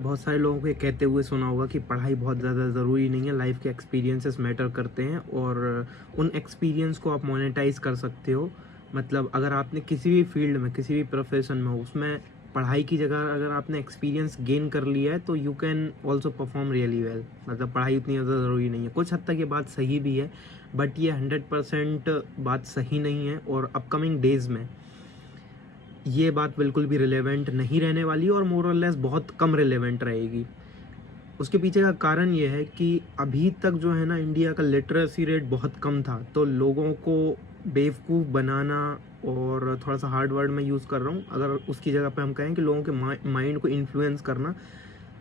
बहुत सारे लोगों को ये कहते हुए सुना होगा कि पढ़ाई बहुत ज़्यादा ज़रूरी नहीं है, लाइफ के एक्सपीरियंसेस मैटर करते हैं और उन एक्सपीरियंस को आप मोनेटाइज कर सकते हो। मतलब अगर आपने किसी भी फील्ड में, किसी भी प्रोफेशन में हो, उसमें पढ़ाई की जगह अगर आपने एक्सपीरियंस गेन कर लिया है तो you can also perform really well. मतलब पढ़ाई उतनी ज़्यादा ज़रूरी नहीं है। कुछ हद तक ये बात सही भी है, बट ये 100% बात सही नहीं है और अपकमिंग डेज़ में ये बात बिल्कुल भी रिलेवेंट नहीं रहने वाली और मोर और लेस बहुत कम रिलेवेंट रहेगी। उसके पीछे का कारण ये है कि अभी तक जो है ना, इंडिया का लिटरेसी रेट बहुत कम था, तो लोगों को बेवकूफ़ बनाना, और थोड़ा सा हार्ड वर्ड में यूज़ कर रहा हूँ, अगर उसकी जगह पे हम कहें कि लोगों के माइंड को इन्फ्लुएंस करना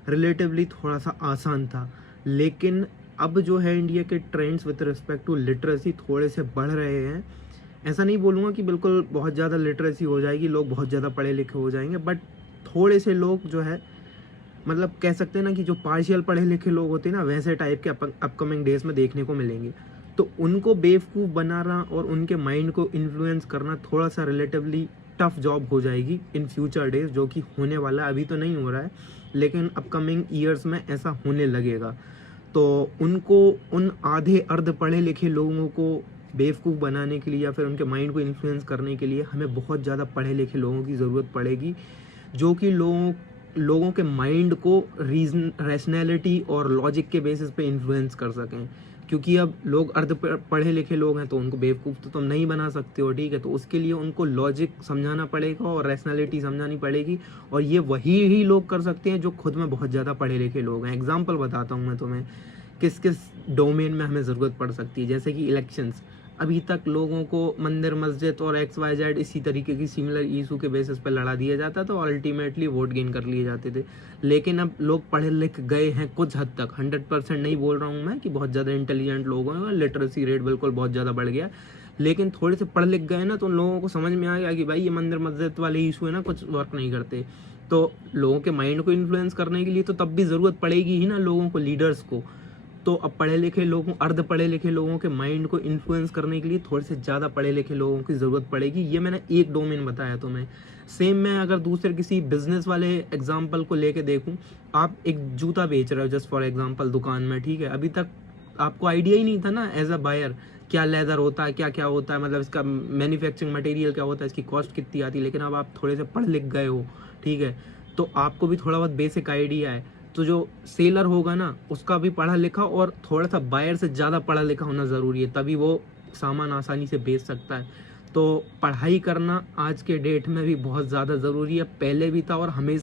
रिलेटिवली थोड़ा सा आसान था। लेकिन अब जो है, इंडिया के trends with respect to literacy थोड़े से बढ़ रहे हैं। ऐसा नहीं बोलूँगा कि बिल्कुल बहुत ज़्यादा लिटरेसी हो जाएगी, लोग बहुत ज़्यादा पढ़े लिखे हो जाएंगे, बट थोड़े से लोग जो है, मतलब कह सकते हैं ना कि जो पार्शियल पढ़े लिखे लोग होते हैं ना, वैसे टाइप के अपकमिंग डेज में देखने को मिलेंगे। तो उनको बेवकूफ़ बनाना और उनके माइंड को इन्फ्लुएंस करना थोड़ा सा रिलेटिवली टफ जॉब हो जाएगी इन फ्यूचर डेज, जो कि होने वाला है। अभी तो नहीं हो रहा है, लेकिन अपकमिंग ईयर्स में ऐसा होने लगेगा। तो उनको, उन आधे अर्ध पढ़े लिखे लोगों को बेवकूफ़ बनाने के लिए या फिर उनके माइंड को इन्फ्लुएंस करने के लिए हमें बहुत ज़्यादा पढ़े लिखे लोगों की ज़रूरत पड़ेगी, जो कि लोगों लोगों के माइंड को रीजन, रैशनैलिटी और लॉजिक के बेसिस पे इन्फ्लुएंस कर सकें। क्योंकि अब लोग अर्ध पढ़े लिखे लोग हैं, तो उनको बेवकूफ़ तो तुम नहीं बना सकते हो, ठीक है। तो उसके लिए उनको लॉजिक समझाना पड़ेगा और रैशनैलिटी समझानी पड़ेगी, और ये वही ही लोग कर सकते हैं जो खुद में बहुत ज़्यादा पढ़े लिखे लोग हैं। एग्जाम्पल बताता हूँ मैं तुम्हें, किस किस डोमेन में हमें ज़रूरत पड़ सकती है। जैसे कि इलेक्शंस, अभी तक लोगों को मंदिर मस्जिद और XYZ इसी तरीके की सिमिलर इशू के बेसिस पे लड़ा दिया जाता था और अल्टीमेटली वोट गेन कर लिए जाते थे। लेकिन अब लोग पढ़े लिख गए हैं कुछ हद तक, 100% नहीं बोल रहा हूँ मैं कि बहुत ज़्यादा इंटेलिजेंट लोग हैं, लिटरेसी रेट बिल्कुल बहुत ज़्यादा बढ़ गया, लेकिन थोड़े से पढ़ लिख गए ना, तो उन लोगों को समझ में आ गया कि भाई ये मंदिर मस्जिद वाले इशू है ना, कुछ वर्क नहीं करते। तो लोगों के माइंड को इन्फ्लुएंस करने के लिए तो तब भी ज़रूरत पड़ेगी ही ना लोगों को, लीडर्स को। तो अब पढ़े लिखे लोगों, अर्ध पढ़े लिखे लोगों के माइंड को इन्फ्लुएंस करने के लिए थोड़े से ज़्यादा पढ़े लिखे लोगों की ज़रूरत पड़ेगी। ये मैंने एक डोमेन बताया तुम्हें। सेम मैं अगर दूसरे किसी बिजनेस वाले एग्जाम्पल को लेके देखूं, आप एक जूता बेच रहे हो जस्ट फॉर एग्जाम्पल दुकान में, ठीक है। अभी तक आपको आइडिया ही नहीं था ना एज अ बायर, क्या लेदर होता है, क्या क्या होता है, मतलब इसका मैन्युफैक्चरिंग मटेरियल क्या होता है, इसकी कॉस्ट कितनी आती है। लेकिन अब आप थोड़े से पढ़ लिख गए हो, ठीक है, तो आपको भी थोड़ा बहुत बेसिक आइडिया है। तो जो सेलर होगा ना, उसका भी पढ़ा लिखा और थोड़ा सा बायर से ज़्यादा पढ़ा लिखा होना ज़रूरी है, तभी वो सामान आसानी से बेच सकता है। तो पढ़ाई करना आज के डेट में भी बहुत ज़्यादा ज़रूरी है, पहले भी था और हमेशा